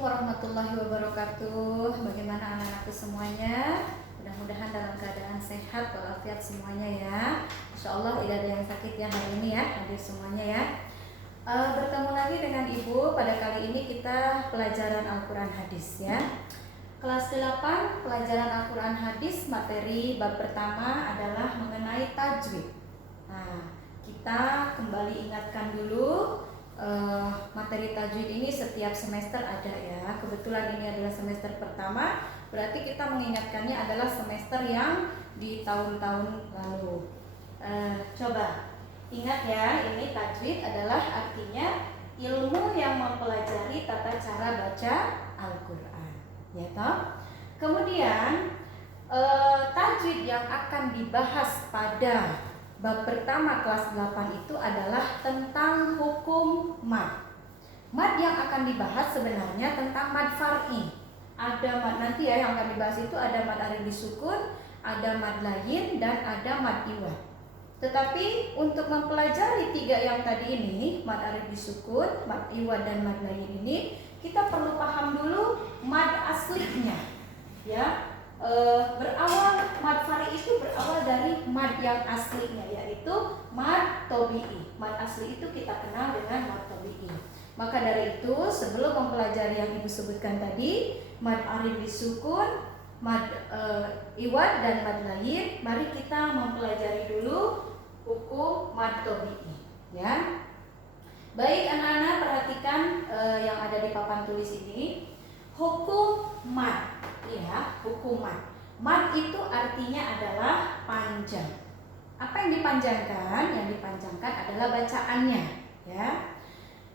Assalamualaikum warahmatullahi wabarakatuh. Bagaimana anak-anakku semuanya? Mudah-mudahan dalam keadaan sehat walafiat semuanya ya. Insya Allah tidak ada yang sakit ya hari ini ya, hadir semuanya ya. Bertemu lagi dengan Ibu. Pada kali ini kita pelajaran Al-Quran Hadis ya. Kelas 8 pelajaran Al-Quran Hadis, materi bab pertama adalah mengenai tajwid. Nah, kita kembali ingatkan dulu, materi tajwid ini setiap semester ada ya. Kebetulan ini adalah semester pertama, berarti kita mengingatkannya adalah semester yang di tahun-tahun lalu. Coba ingat ya, ini tajwid adalah artinya ilmu yang mempelajari tata cara baca Al-Quran, ya toh. Kemudian tajwid yang akan dibahas pada bab pertama kelas 8 itu adalah tentang hukum mad. Mad yang akan dibahas sebenarnya tentang mad far'i. Ada mad nanti ya yang akan dibahas itu ada mad arid disukun, ada mad layin, dan ada mad iwad. Tetapi untuk mempelajari tiga yang tadi ini, mad arid disukun, mad iwad, dan mad layin ini, kita perlu paham dulu mad aslinya ya. Berawal mad fari itu berawal dari mad yang aslinya, yaitu mad tobi'i. Mad asli itu kita kenal dengan mad tobi'i. Maka dari itu sebelum mempelajari yang Ibu sebutkan tadi, mad arid disukun, mad iwad, dan mad lain, mari kita mempelajari dulu hukum mad tobi'i ya. Baik anak-anak, perhatikan yang ada di papan tulis ini. Hukum mad ya, hukum mad. Mad itu artinya adalah panjang. Apa yang dipanjangkan? Yang dipanjangkan adalah bacaannya ya.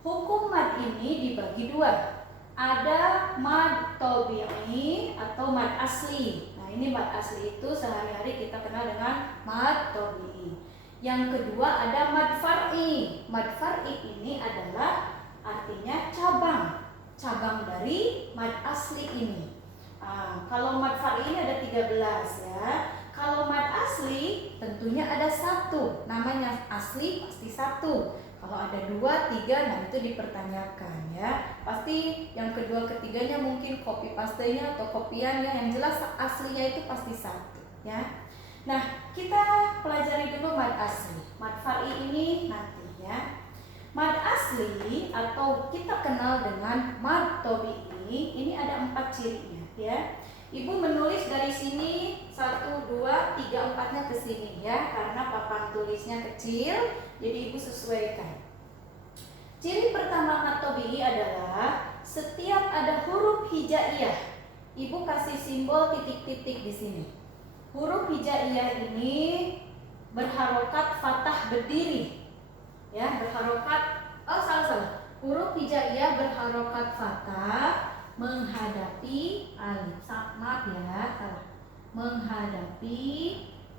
Hukum mad ini dibagi dua. Ada mad tobi'i atau mad asli. Nah, ini mad asli itu sehari-hari kita kenal dengan mad tobi'i. Yang kedua ada mad far'i. Mad far'i ini adalah artinya cabang dari mad asli ini. Kalau mad far'i ini ada 13 ya. Kalau mad asli tentunya ada satu. Namanya asli pasti satu. Kalau ada 2, 3, nah itu dipertanyakan ya. Pasti yang kedua ketiganya mungkin copy paste-nya atau kopiannya. Yang jelas aslinya itu pasti satu ya. Nah, kita pelajari dulu mad asli. Mad far'i ini nanti ya. Mad asli atau kita kenal dengan mad tobi'i ini ada 4 cirinya ya. Ibu menulis dari sini 1, 2, 3, 4-nya ke sini ya, karena papan tulisnya kecil, jadi Ibu sesuaikan. Ciri pertama mad tobi'i adalah setiap ada huruf hijaiyah, Ibu kasih simbol titik-titik di sini. Huruf hijaiyah ini berharokat fathah berdiri. Ya, berharokat huruf hijaiyah berharokat fathah menghadapi alif. Maaf ya, salah. Menghadapi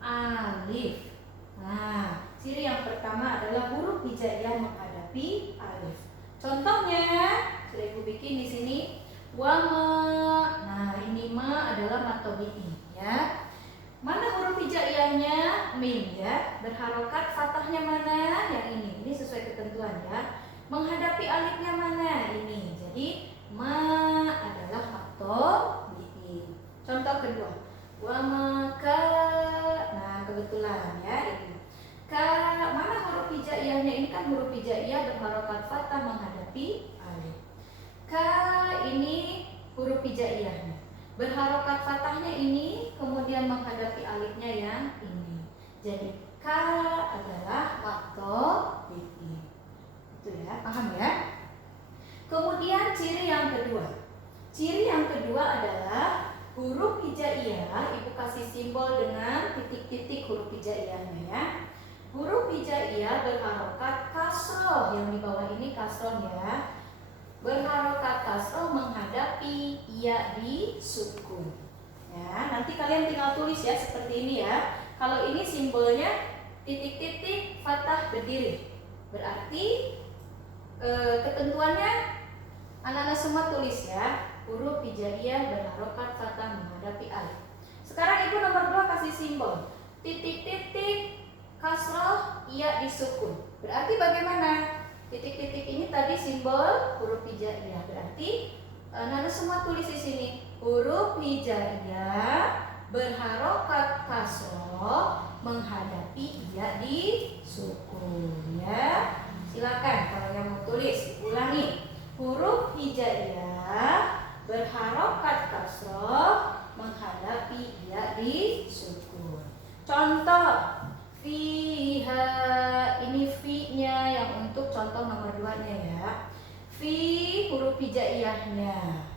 alif. Nah, ciri yang pertama adalah huruf hijaiyah menghadapi alif. Contohnya, sudah Ibu bikin di sini wama. Nah, ini ma adalah mad tobi'i ya. Mana huruf hijaiyahnya? Mim ya. Berharokat fathahnya mana? Yang ini. Ini sesuai ketentuan ya. Menghadapi alifnya mana? Ini. Jadi ma adalah mad tobi'i. Contoh kedua. Wa maka. Nah, kebetulan ya ini. Mana huruf hijaiyahnya? Ini kan huruf hijaiyah berharokat fathah menghadapi alif. Ini huruf hijaiyahnya. Berharokat fathahnya ini, kemudian menghadapi alifnya yang ini. Jadi ka adalah mad tobi'i. Itu ya, paham ya? Kemudian ciri yang kedua. Ciri yang kedua adalah huruf hijaiyah. Ibu kasih simbol dengan titik-titik huruf hijaiyahnya ya. Huruf hijaiyah berharokat kasroh. Yang di bawah ini kasroh ya. Berharokat kasroh menghadapi ya di sukun. Ya, nanti kalian tinggal tulis ya seperti ini ya. Kalau ini simbolnya titik-titik fathah berdiri. Berarti ketentuannya anak-anak semua tulis ya. Huruf hijaiyah berharokat fathah menghadapi alif. Sekarang Ibu nomor 2 kasih simbol titik-titik kasroh ya di sukun. Berarti bagaimana? Titik-titik ini tadi simbol huruf hijaiyah. Berarti Nana semua tulis di sini. Huruf hijaiyah berharokat kasroh menghadapi ya di sukun ya. Silakan kalau yang mau tulis ulangi. Huruf hijaiyah berharokat kasroh menghadapi ya di sukun. Contoh fiha, ini fi-nya yang untuk contoh nomor 2-nya ya. Fi huruf hijaiyahnya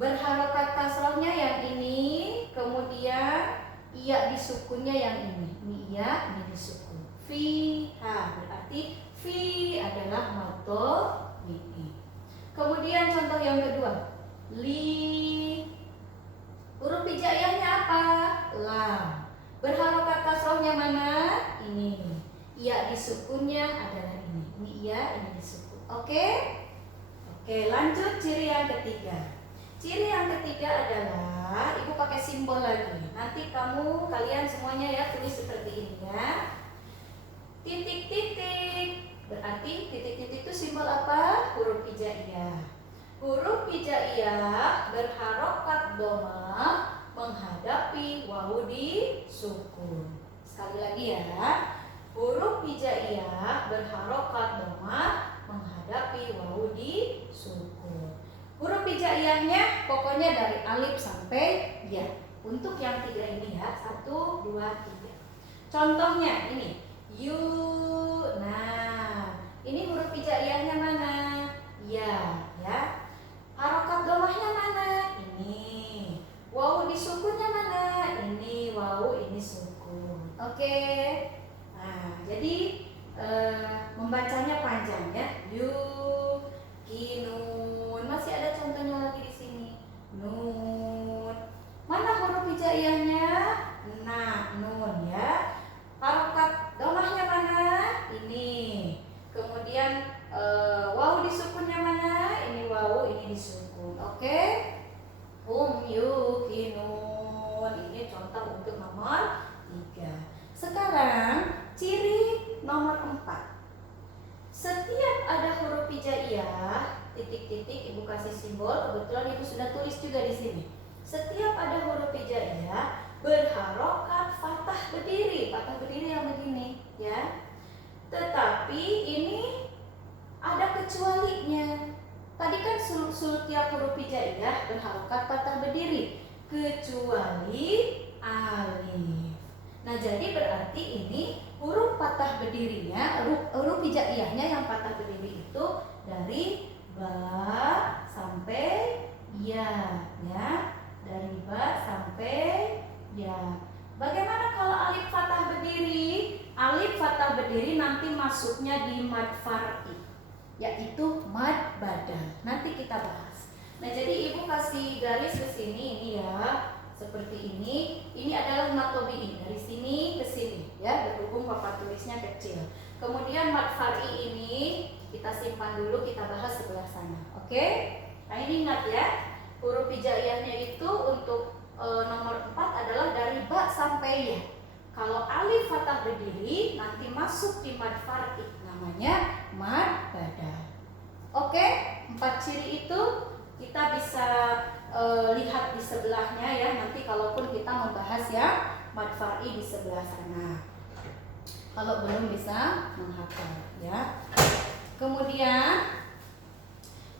berharokat kasrohnya yang ini, kemudian iya disukunnya yang ini. Ini iya, ini disukun. Fiha berarti fi adalah mado ini. Kemudian contoh yang kedua, li huruf hijaiyahnya apa? Lam. Berharokat kasrohnya mana? Ini. Iya disukunnya adalah ini. Ini iya, ini disukun. Oke? Oke, lanjut ciri yang ketiga. Ciri yang ketiga adalah ibu pakai simbol lagi. Nanti kalian semuanya ya tulis seperti ini ya. Titik-titik. Berarti titik-titik itu simbol apa? Huruf hijaiyah. Huruf hijaiyah berharokat dhamma menghadapi wawu di sukun. Sekali lagi ya. Huruf hijaiyah berharokat dhamma menghadapi wawu di sukun. Huruf hijaiyahnya pokoknya dari alif sampai ya. Untuk yang 3 ini ya, 1, 2, 3. Contohnya ini, yu. Nah, ini huruf hijaiyahnya mana? Ya, ya. Harokat domahnya mana? Ini. Wawu disukunnya mana? Ini wawu, ini sukun. Oke. Nah, jadi membacanya panjang ya. Yu, kinun. Masih ada contohnya lagi di sini. Nun. Mana huruf hijaiyahnya? Nah, nun ya. Harokat domahnya mana? Ini. Kemudian wawu disukunnya mana? Ini wawu, ini disukun. Oke? Yukinun. Ini contoh untuk nomor 3. Sekarang ciri nomor 4. Setiap ada huruf hijaiyah, titik-titik ibu kasih simbol. Kebetulan ibu sudah tulis juga di sini. Setiap ada huruf hijaiyah berharokat fathah berdiri. Fathah berdiri yang begini, ya. Tetapi ini ada kecualinya. Tadi kan setiap huruf hijaiyah berharokat fathah berdiri kecuali alif. Nah, jadi berarti ini huruf fathah berdirinya, huruf hijaiyahnya yang fathah berdiri itu dari ba sampai ya, ya. Dari ba sampai ya. Bagaimana kalau alif fathah berdiri? Alif fathah berdiri nanti masuknya di mad far'i, yaitu mad badal. Nanti kita bahas. Nah, jadi ibu kasih garis ke sini ini ya. Seperti ini. Ini adalah mad tabi'i dari sini ke sini ya, berhubung papan tulisnya kecil. Kemudian mad far'i ini kita simpan dulu, kita bahas sebelah sana. Oke? Nah, ini ingat ya. Huruf hijaiyahnya itu untuk nomor 4 adalah dari ba sampai ya. Kalau alif fathah berdiri nanti masuk di mad far'i, namanya mad badal. Oke? 4 ciri itu kita bisa lihat di sebelahnya ya. Nanti kalaupun kita membahas ya mad far'i di sebelah sana. Kalau belum bisa menghafal ya. Kemudian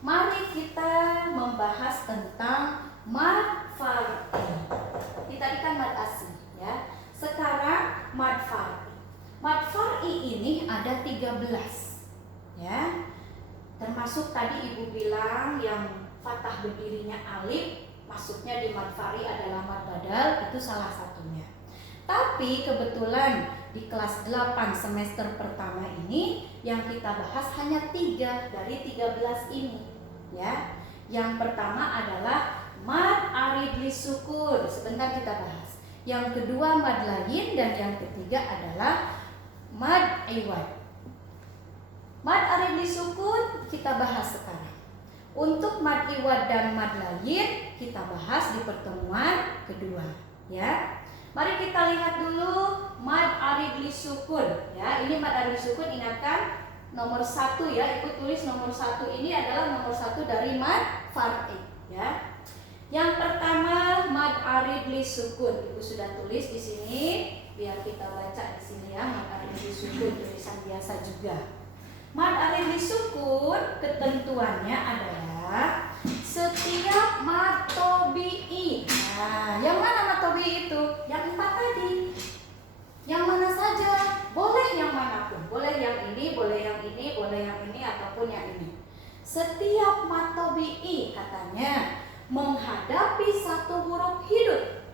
mari kita membahas tentang mad far'i. Ini tadi kan mad asli ya. Sekarang mad far'i. Mad far'i ini ada 13 ya. Termasuk tadi ibu bilang yang fathah berdirinya alif, masuknya di mad far'i adalah mad badal, itu salah satunya. Tapi kebetulan di kelas 8 semester pertama ini yang kita bahas hanya 3 dari 13 ini ya. Yang pertama adalah mad arid lisukun, sebentar kita bahas. Yang kedua mad lain, dan yang ketiga adalah mad iwad. Mad arid lisukun kita bahas sekarang. Untuk mad iwad dan mad lain kita bahas di pertemuan kedua ya. Mari kita lihat dulu mad arid lisukun ya. Ini mad arid lisukun, ingatkan nomor 1 ya. Ibu tulis nomor 1 ini adalah nomor 1 dari mad far'i Yang pertama mad arid li sukun. Ibu sudah tulis di sini biar kita baca di sini ya. Mad arid li sukun tulisan biasa juga. Mad arid li sukun ketentuannya adalah setiap mad tobi'i. Nah, yang mana mad tobi'i itu? Yang 4 tadi. Yang mana saja? Boleh yang manapun. Boleh yang ini, boleh yang ini, boleh yang ini ataupun yang ini. Setiap mad tobi'i katanya menghadapi satu huruf hidup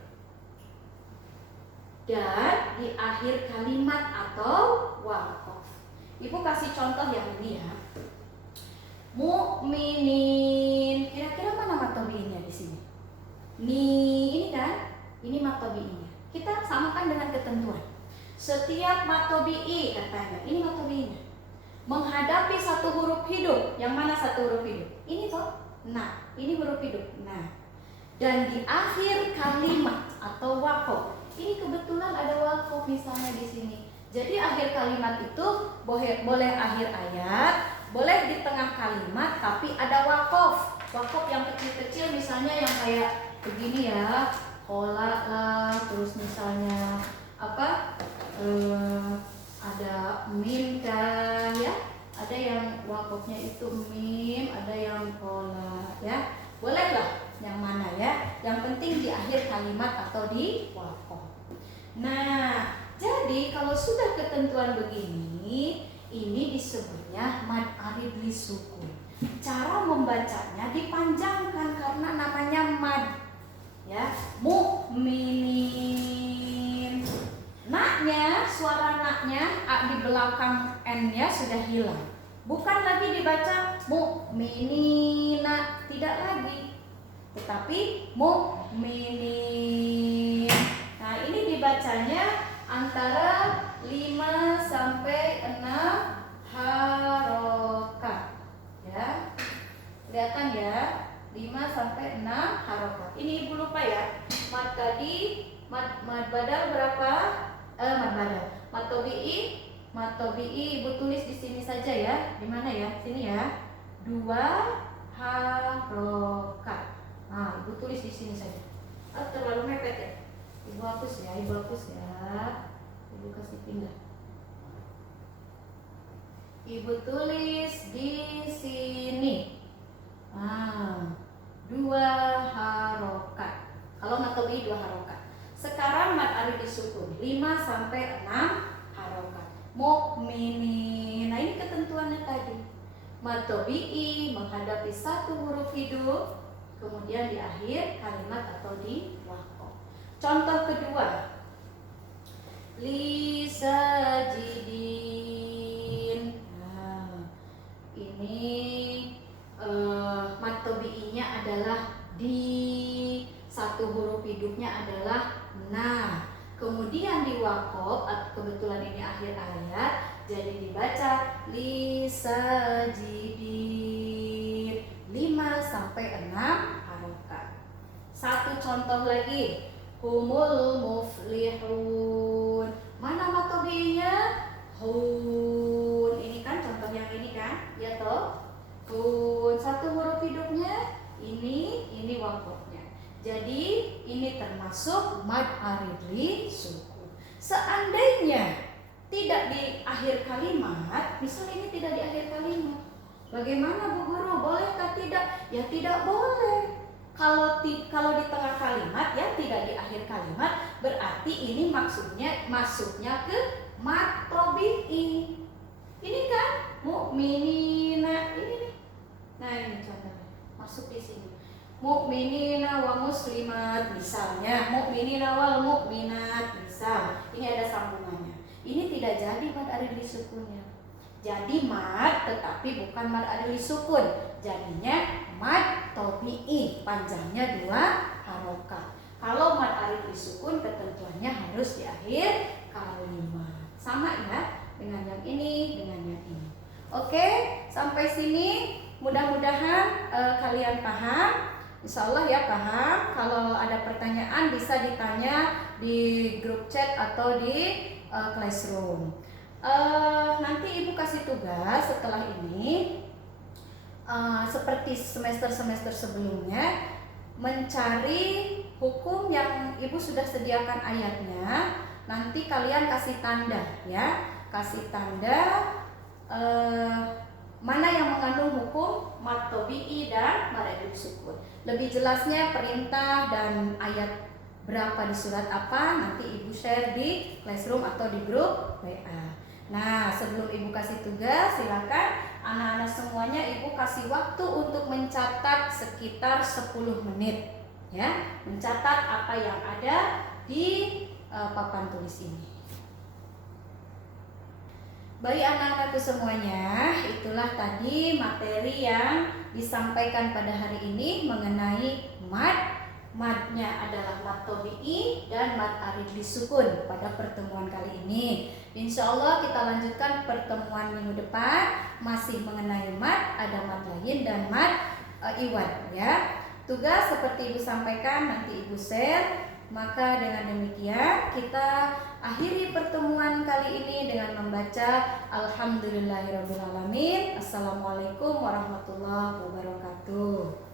dan di akhir kalimat atau waqaf. Ibu kasih contoh yang ini ya. Mukminin. Kira-kira mana mad tobi'inya di sini? Ini kan? Ini mad tobi'inya. Kita samakan dengan ketentuan. Setiap mad tobi'i katanya, ini mad tobi'inya menghadapi satu huruf hidup. Yang mana satu huruf hidup? Ini toh. Nah, ini huruf hidup. Nah, dan di akhir kalimat atau waqaf. Ini kebetulan ada waqaf misalnya di sini. Jadi akhir kalimat itu boleh akhir ayat, boleh di tengah kalimat, tapi ada waqaf. Waqaf yang kecil-kecil misalnya yang kayak begini ya, qola lah, terus misalnya apa? Ada mim kan ya, ada yang waqafnya itu mim, ada yang qola ya. Bolehlah yang mana ya, yang penting di akhir kalimat atau di waqaf. Nah, jadi kalau sudah ketentuan begini, ini disebutnya mad arid li sukun. Cara membacanya dipanjangkan karena namanya mad ya. Mukminin. Naknya, suara naknya di belakang n-nya sudah hilang. Bukan lagi dibaca mukminina, tidak lagi. Tetapi mukminin. Nah, ini dibacanya antara 5 sampai 6 harokat. Ya. Kelihatan ya? 5 sampai 6 harokat. Ini Ibu lupa ya. Mad tadi, mad badal berapa? Mad tobi'i Ibu tulis di sini saja ya. Di mana ya? Sini ya. 2 harokat. Nah, Ibu tulis di sini saja. Terlalu mepet ya. Ibu hapus ya. Ibu kasih pindah. Ibu tulis di sini. 2 harokat. Kalau mad tobi'i 2 harokat. Sekarang mad arid disukun 5 sampai 6 harokat. Mukminin. Nah, ini ketentuannya tadi. Mad tobi'i menghadapi satu huruf hidup, kemudian di akhir kalimat atau di waqaf. Contoh kedua. Li sajidin. Nah, ini mad tobi'inya adalah di, satu huruf hidupnya adalah nah. Kemudian di waqaf, kebetulan ini akhir ayat, jadi dibaca li sajidin 5 sampai 6 harokat. Satu contoh lagi, humul muflihun. Mana mad tobi'inya? Hun. Ini kan contoh yang ini kan? Ya toh? Hun. Satu huruf hidupnya ini waqafnya. Jadi ini termasuk mad arid li sukun. Seandainya tidak di akhir kalimat, misal ini tidak di akhir kalimat, bagaimana Bu Guru? Bolehkah tidak? Ya tidak boleh. Kalau di tengah kalimat ya tidak di akhir kalimat, berarti ini masuknya ke mad tobi'i. Ini kan mukminina ini nih. Nah, ini contohnya. Masuk di sini. Mukminina wa muslimat misalnya, mukminina wal mukminat misal. Ini ada sambungannya. Ini tidak jadi mad arid li sukunnya. Jadi mad tetapi bukan mad arid li sukun. Jadinya mad tobi'i, panjangnya 2 harokat. Kalau mad arid li sukun ketentuannya harus di akhir kalimat. Sama ya dengan yang ini, dengan yang ini. Oke, sampai sini mudah-mudahan kalian paham. Insya Allah ya paham. Kalau ada pertanyaan bisa ditanya di grup chat atau di classroom. Nanti Ibu kasih tugas setelah ini seperti semester-semester sebelumnya. mencari hukum yang Ibu sudah sediakan ayatnya. Nanti kalian kasih tanda ya, kasih tanda mana yang mengandung hukum mad tabi'i dan mad sukun. Lebih jelasnya perintah dan ayat berapa di surat apa nanti Ibu share di Classroom atau di grup WA. Nah, sebelum Ibu kasih tugas, silakan anak-anak semuanya Ibu kasih waktu untuk mencatat sekitar 10 menit ya, mencatat apa yang ada di papan tulis ini. Baik anak-anakku semuanya, itulah tadi materi yang disampaikan pada hari ini mengenai mad. Madnya adalah mad tabi'i dan mad arid disukun pada pertemuan kali ini. Insya Allah kita lanjutkan pertemuan minggu depan masih mengenai mad, ada mad lain dan mad iwad ya. Tugas seperti Ibu sampaikan nanti Ibu share. Maka dengan demikian kita akhiri pertemuan kali ini dengan membaca Alhamdulillahirrabbilalamin. Assalamualaikum warahmatullahi wabarakatuh.